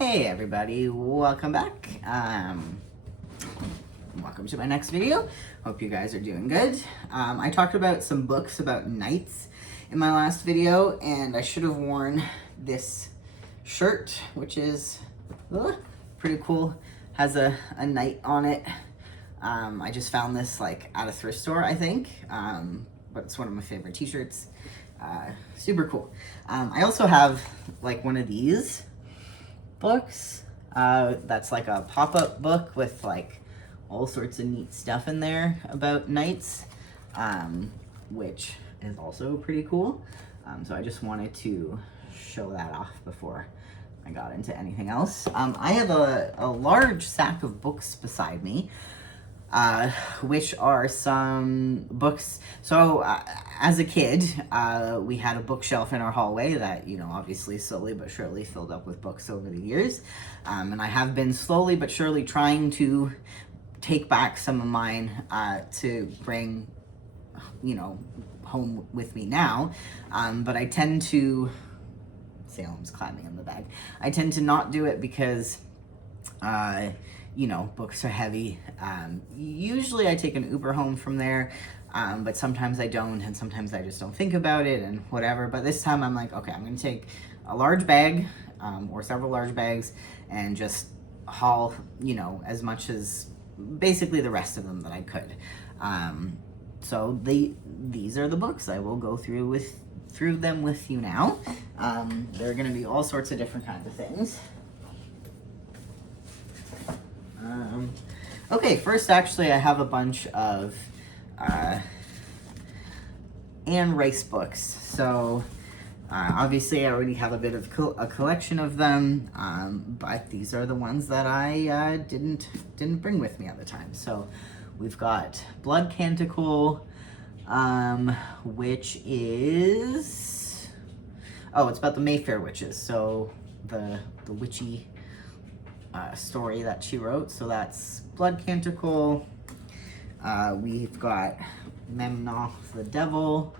Hey everybody, welcome back. Welcome to my next video. Hope you guys are doing good. I talked about some books about knights in my last video, and I should have worn this shirt, which is pretty cool. Has a knight on it. I just found this like at a thrift store, I think, but it's one of my favorite t-shirts. Super cool. I also have like one of these books that's like a pop-up book with like all sorts of neat stuff in there about knights, which is also pretty cool. So I just wanted to show that off before I got into anything else. I have a large sack of books beside me, which are some books. So as a kid, we had a bookshelf in our hallway that, obviously slowly but surely filled up with books over the years. And I have been slowly but surely trying to take back some of mine to bring, home with me now. But I tend to, Salem's climbing in the bag. I tend to not do it because books are heavy. Usually I take an Uber home from there, but sometimes I don't, and sometimes I just don't think about it and whatever. But this time I'm like, okay, I'm gonna take a large bag, or several large bags, and just haul, as much as basically the rest of them that I could. So these are the books. I will go through them with you now. There are gonna be all sorts of different kinds of things. Okay, first actually I have a bunch of Anne Rice books. So obviously I already have a bit of a collection of them, but these are the ones that I didn't bring with me at the time. So we've got Blood Canticle, which is, it's about the Mayfair witches. So the witchy story that she wrote. So that's Blood Canticle. We've got Memnoth the Devil,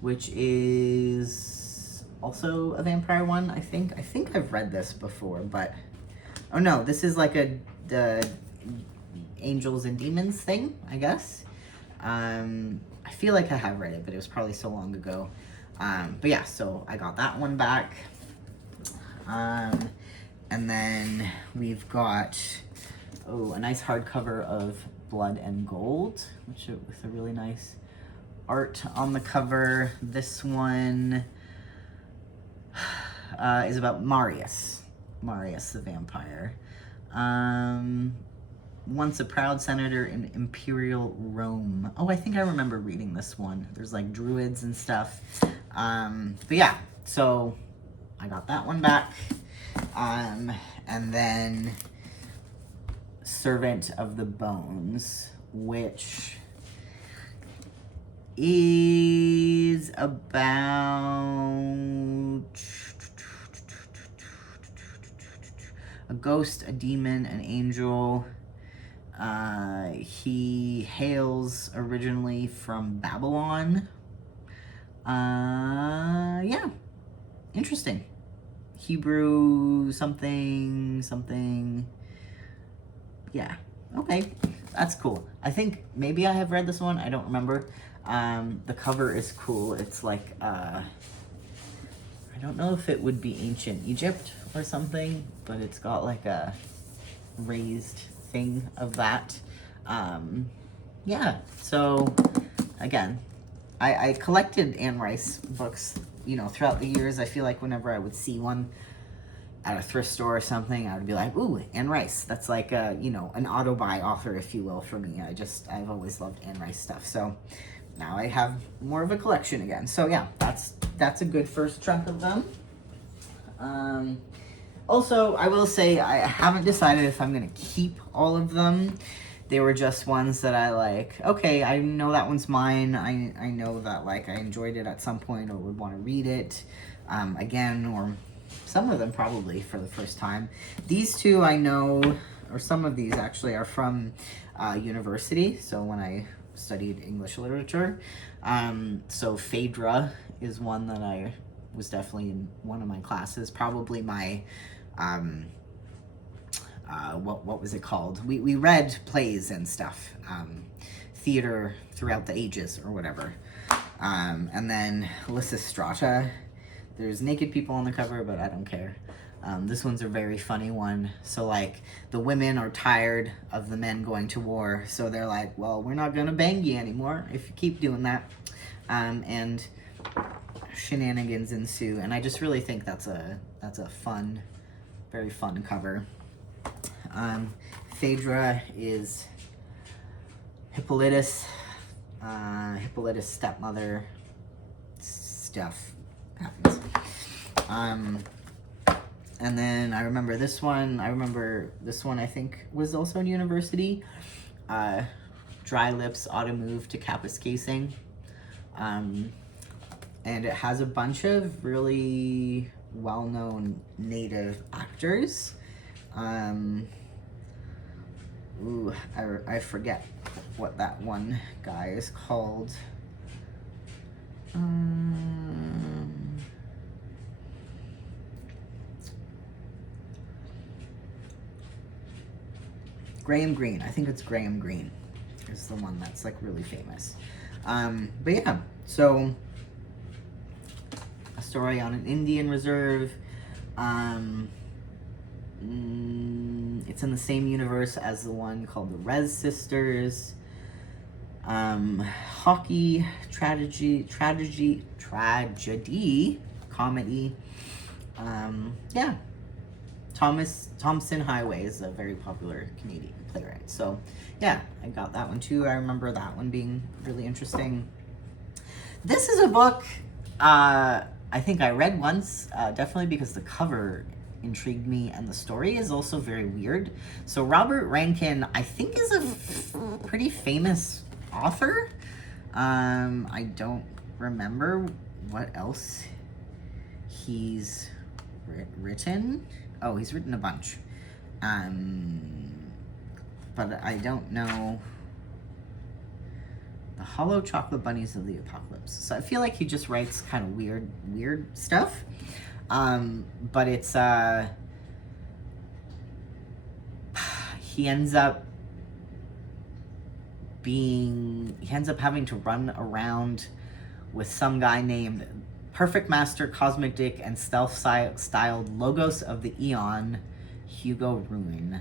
which is also a vampire one, I think. I think I've read this before, but oh no, this is like the angels and demons thing, I guess. I feel like I have read it, but it was probably so long ago. But yeah, so I got that one back. And then we've got, a nice hardcover of Blood and Gold, which with a really nice art on the cover. This one is about Marius the vampire. Once a proud senator in Imperial Rome. Oh, I think I remember reading this one. There's like druids and stuff. But yeah, so I got that one back. And then Servant of the Bones, which is about a ghost, a demon, an angel. He hails originally from Babylon. Yeah, interesting. Hebrew something. Yeah, okay, that's cool. I think maybe I have read this one, I don't remember. The cover is cool. It's like, I don't know if it would be ancient Egypt or something, but it's got like a raised thing of that. Yeah, so again, I collected Anne Rice books, throughout the years. I feel like whenever I would see one at a thrift store or something, I would be like, ooh, Anne Rice. That's like an auto-buy author, if you will, for me. I've always loved Anne Rice stuff. So now I have more of a collection again. So yeah, that's a good first chunk of them. Also, I will say I haven't decided if I'm gonna keep all of them. They were just ones that I like, okay, I know that one's mine. I know that like I enjoyed it at some point or would want to read it again, or some of them probably for the first time. These two I know, or some of these actually, are from university. So when I studied English literature. So Phaedra is one that I was definitely in one of my classes. Probably my what was it called? We read plays and stuff, theater throughout the ages or whatever. And then Lysistrata. There's naked people on the cover, but I don't care. This one's a very funny one. So like the women are tired of the men going to war, so they're like, well, we're not gonna bang you anymore if you keep doing that. And shenanigans ensue, and I just really think that's a fun, very fun cover. Phaedra is Hippolytus, Hippolytus' stepmother. Stuff happens. And then I remember this one. I think was also in university. Dry Lips Ought to Move to Kapuskasing. And it has a bunch of really well-known native actors. I forget what that one guy is called. Graham Greene. I think it's Graham Greene is the one that's like really famous. But yeah, so a story on an Indian reserve. It's in the same universe as the one called the Rez Sisters. Hockey, tragedy, comedy. Yeah. Thompson Highway is a very popular Canadian playwright. So yeah, I got that one too. I remember that one being really interesting. This is a book I think I read once, definitely because the cover intrigued me and the story is also very weird. So Robert Rankin, I think, is a pretty famous author. I don't remember what else he's written. Oh, he's written a bunch. But I don't know. The Hollow Chocolate Bunnies of the Apocalypse. So I feel like he just writes kind of weird stuff. But it's, he ends up having to run around with some guy named Perfect Master, Cosmic Dick, and stealth-styled Logos of the Eon, Hugo Ruin.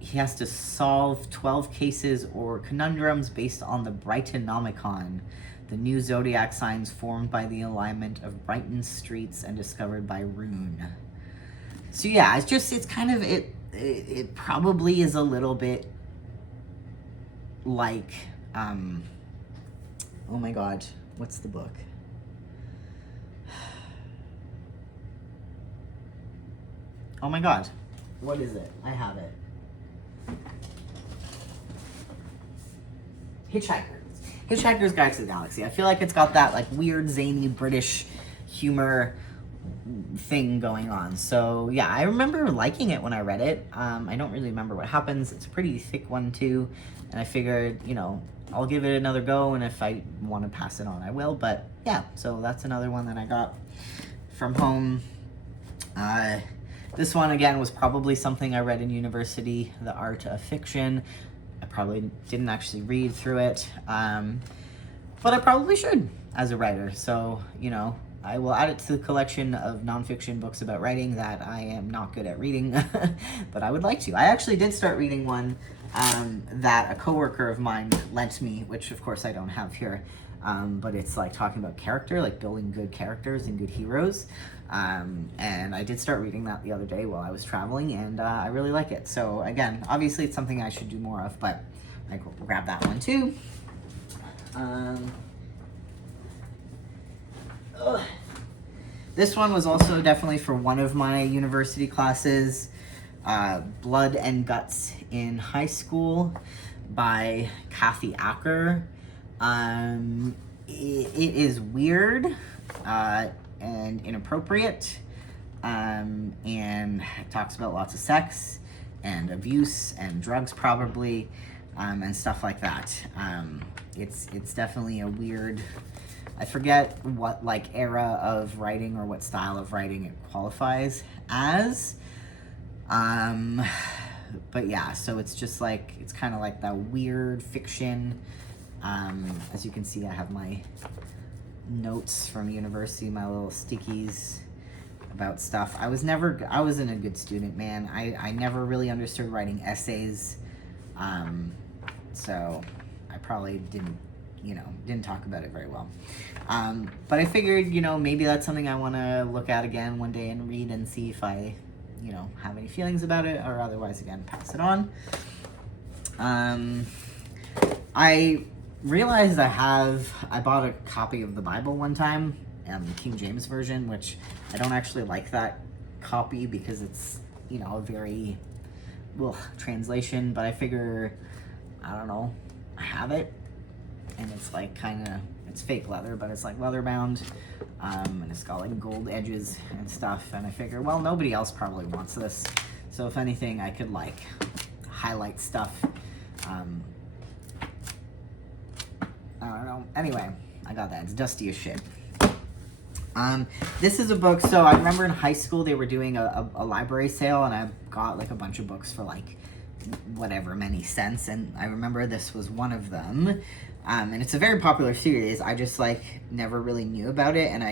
He has to solve 12 cases or conundrums based on the Brightonomicon, the new zodiac signs formed by the alignment of Brighton streets and discovered by Rune. So yeah, it's kind of, it probably is a little bit like, oh my god, what's the book? Oh my god, what is it? I have it. Hitchhiker's Guide to the Galaxy. I feel like it's got that like weird, zany British humor thing going on. So yeah, I remember liking it when I read it. I don't really remember what happens. It's a pretty thick one too. And I figured, you know, I'll give it another go, and if I want to pass it on, I will. But yeah, so that's another one that I got from home. This one, again, was probably something I read in university, The Art of Fiction. I probably didn't actually read through it, but I probably should as a writer. So, you know, I will add it to the collection of nonfiction books about writing that I am not good at reading, but I would like to. I actually did start reading one that a coworker of mine lent me, which of course I don't have here, but it's like talking about character, like building good characters and good heroes. And I did start reading that the other day while I was traveling, and I really like it. So again, obviously it's something I should do more of, but I grabbed that one too. This one was also definitely for one of my university classes, Blood and Guts in High School by Kathy Acker. It is weird and inappropriate, and it talks about lots of sex and abuse and drugs probably, and stuff like that. It's definitely a weird, I forget what like era of writing or what style of writing it qualifies as, But yeah, so it's just like, it's kind of like that weird fiction. As you can see, I have my notes from university, my little stickies about stuff. I wasn't a good student, man. I never really understood writing essays. So I probably didn't talk about it very well. But I figured, maybe that's something I want to look at again one day and read and see if I, have any feelings about it, or otherwise, again, pass it on. I realized I bought a copy of the Bible one time, King James Version, which I don't actually like that copy because it's, a very, translation, but I figure, I don't know, I have it, and it's like it's fake leather, but it's like leather bound, and it's got like gold edges and stuff, and I figure, well, nobody else probably wants this, so if anything, I could like highlight stuff. I don't know. Anyway, I got that. It's dusty as shit. This is a book, so I remember in high school they were doing a library sale, and I got like a bunch of books for like whatever many cents, and I remember this was one of them. And it's a very popular series. I just like never really knew about it, and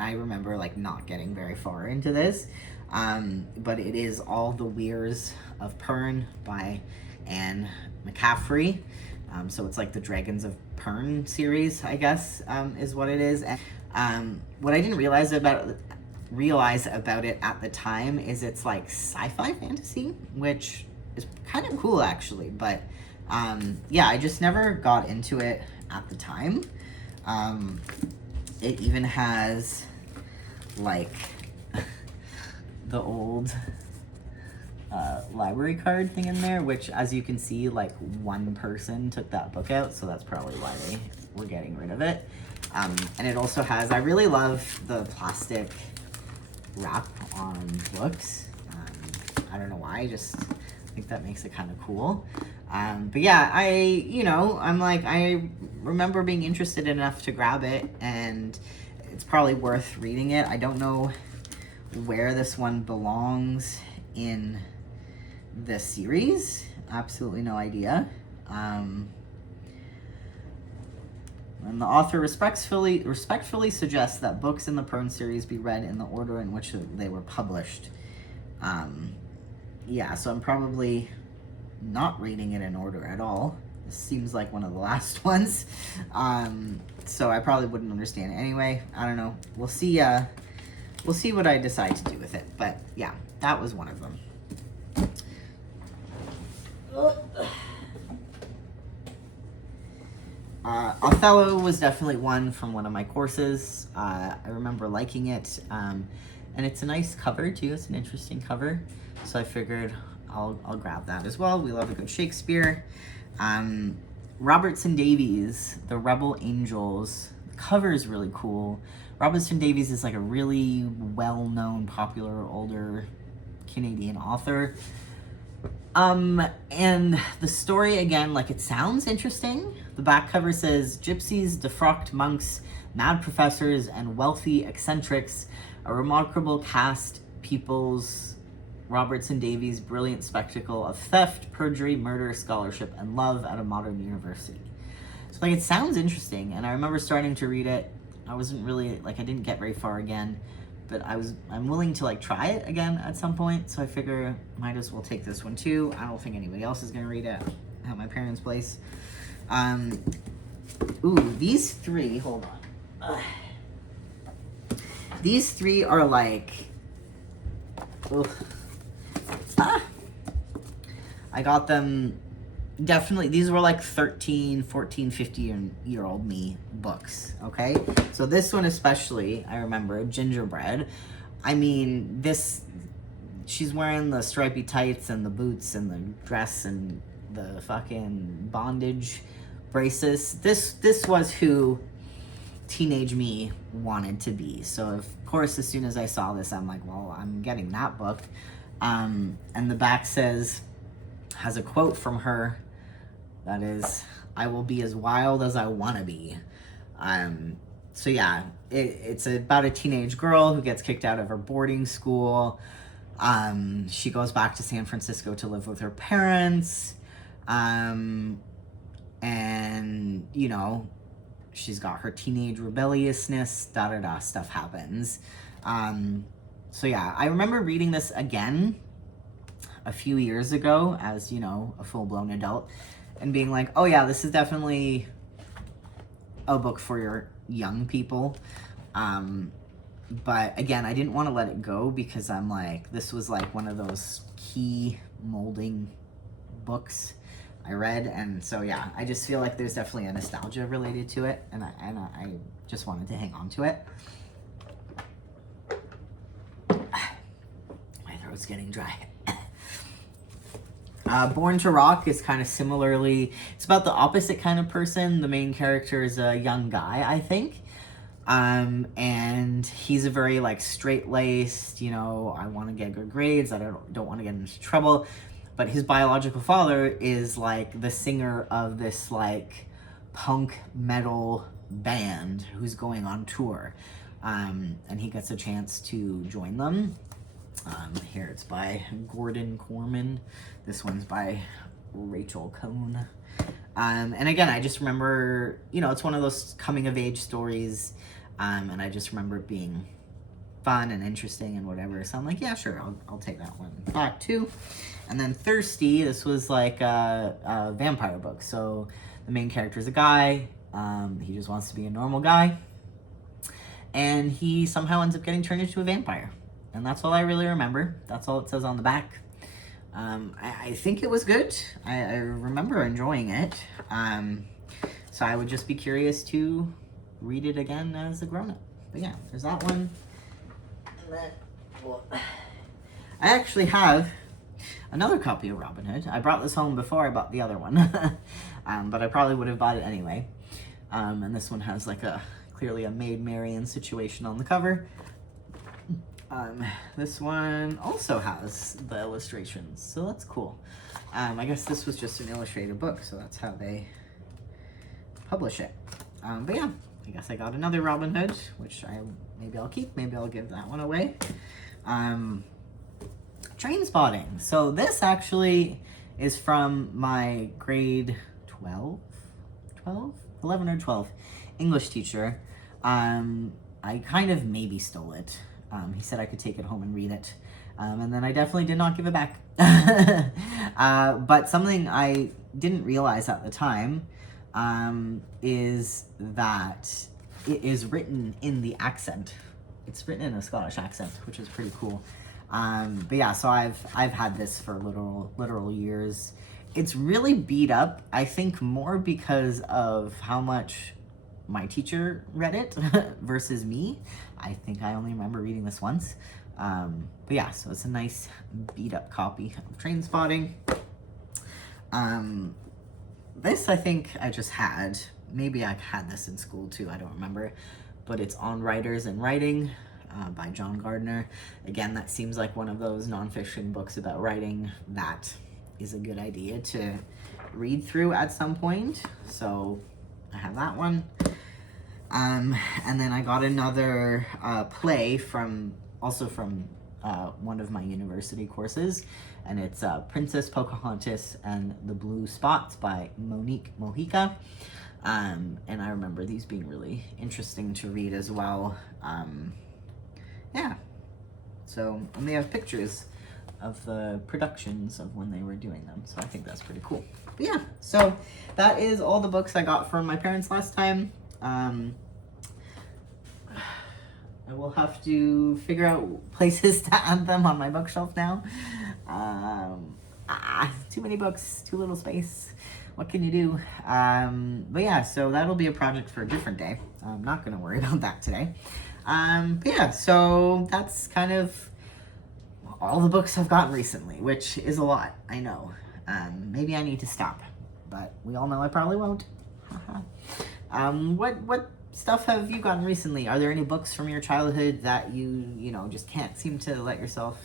I remember like not getting very far into this. But it is All the Weirs of Pern by Anne McCaffrey. So it's like the Dragons of Pern series, I guess, is what it is. And what I didn't realize about it at the time is it's like sci-fi fantasy, which is kind of cool actually. But yeah, I just never got into it at the time. It even has like the old library card thing in there, which, as you can see, like one person took that book out, so that's probably why they were getting rid of it. And it also has, I really love the plastic wrap on books. I don't know why, I just think that makes it kind of cool. But yeah, I remember being interested enough to grab it, and it's probably worth reading it. I don't know where this one belongs in the series. Absolutely no idea. And the author respectfully suggests that books in the Pern series be read in the order in which they were published. Yeah, so I'm probably not reading it in order at all. This seems like one of the last ones. So I probably wouldn't understand it anyway. I don't know. We'll see what I decide to do with it. But yeah, that was one of them. Othello was definitely one from one of my courses. I remember liking it, and it's a nice cover too. It's an interesting cover, so I figured I'll grab that as well. We love a good Shakespeare. Robertson Davies, The Rebel Angels. The cover is really cool. Robertson Davies is like a really well-known, popular, older Canadian author. And the story, again, like, it sounds interesting. The back cover says, gypsies, defrocked monks, mad professors, and wealthy eccentrics, a remarkable cast peoples Robertson Davies' brilliant spectacle of theft, perjury, murder, scholarship, and love at a modern university. So, like, it sounds interesting, and I remember starting to read it. I wasn't really, like, I didn't get very far again, but I'm willing to, like, try it again at some point, so I figure might as well take this one too. I don't think anybody else is gonna read it at my parents' place. Ooh, these three, hold on. These three are like, I got them, definitely, these were like 13, 14, 15-year-old me books, okay? So this one especially, I remember, Gingerbread. I mean, she's wearing the stripy tights and the boots and the dress and the fucking bondage braces. This was who teenage me wanted to be. So of course, as soon as I saw this, I'm like, well, I'm getting that book. And the back has a quote from her that is, I will be as wild as I want to be. So yeah, it's about a teenage girl who gets kicked out of her boarding school. She goes back to San Francisco to live with her parents. And, you know, she's got her teenage rebelliousness, da-da-da, stuff happens. So yeah, I remember reading this again a few years ago as, you know, a full-blown adult and being like, oh yeah, this is definitely a book for your young people. But again, I didn't want to let it go because I'm like, this was like one of those key molding books I read, and so yeah, I just feel like there's definitely a nostalgia related to it, and I just wanted to hang on to it. My throat's getting dry. Born to Rock is kind of similarly, it's about the opposite kind of person. The main character is a young guy, I think. And he's a very like straight-laced, you know, I want to get good grades, I don't want to get into trouble. But his biological father is like the singer of this like punk metal band who's going on tour. And he gets a chance to join them. Here it's by Gordon Corman. This one's by Rachel Cohn. And again, I just remember, you know, it's one of those coming of age stories. And I just remember it being fun and interesting and whatever. So I'm like, yeah, sure, I'll take that one back too. And then Thirsty, this was like a vampire book. So the main character is a guy. He just wants to be a normal guy. And he somehow ends up getting turned into a vampire. And that's all I really remember. That's all it says on the back. I think it was good. I remember enjoying it. So I would just be curious to read it again as a grown-up. But yeah, there's that one. And then, well, I actually have another copy of Robin Hood. I brought this home before I bought the other one. But I probably would have bought it anyway. And this one has like clearly a Maid Marian situation on the cover. This one also has the illustrations, so that's cool. I guess this was just an illustrated book, so that's how they publish it. But yeah, I guess I got another Robin Hood, which maybe I'll keep, maybe I'll give that one away. Trainspotting. So this actually is from my grade 11 or 12 English teacher. I kind of maybe stole it. He said I could take it home and read it. And then I definitely did not give it back. But something I didn't realize at the time is that it is written in the accent. It's written in a Scottish accent, which is pretty cool. But yeah, so I've had this for literal years. It's really beat up, I think more because of how much my teacher read it versus me. I think I only remember reading this once. But yeah, so it's a nice beat up copy of Trainspotting. This I think I just had. Maybe I had this in school too, I don't remember. But it's On Writers and Writing by John Gardner. Again, that seems like one of those nonfiction books about writing that is a good idea to read through at some point. So I have that one. And then I got another play from one of my university courses, and it's Princess Pocahontas and the Blue Spots by Monique Mojica. And I remember these being really interesting to read as well. Yeah. So, and they have pictures of the productions of when they were doing them, so I think that's pretty cool. But yeah, so that is all the books I got from my parents last time. I will have to figure out places to add them on my bookshelf now. Too many books, too little space. What can you do? But yeah, so that'll be a project for a different day. I'm not going to worry about that today. But yeah, so that's kind of all the books I've gotten recently, which is a lot, I know. Maybe I need to stop, but we all know I probably won't. What stuff have you gotten recently? Are there any books from your childhood that you know, just can't seem to let yourself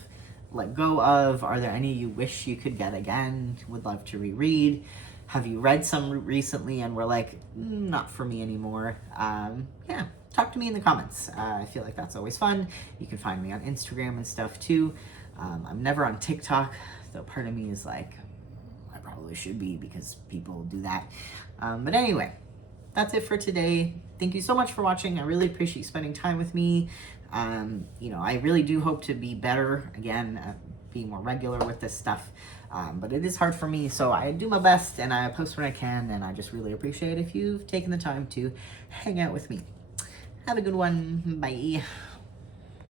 let go of? Are there any you wish you could get again, would love to reread? Have you read some recently and were like, not for me anymore? Yeah, talk to me in the comments. I feel like that's always fun. You can find me on Instagram and stuff too. I'm never on TikTok, though part of me is like, I probably should be because people do that. But anyway, that's it for today. Thank you so much for watching. I really appreciate you spending time with me. I really do hope to be better again, be more regular with this stuff. But it is hard for me, so I do my best and I post when I can, and I just really appreciate if you've taken the time to hang out with me. Have a good one. Bye.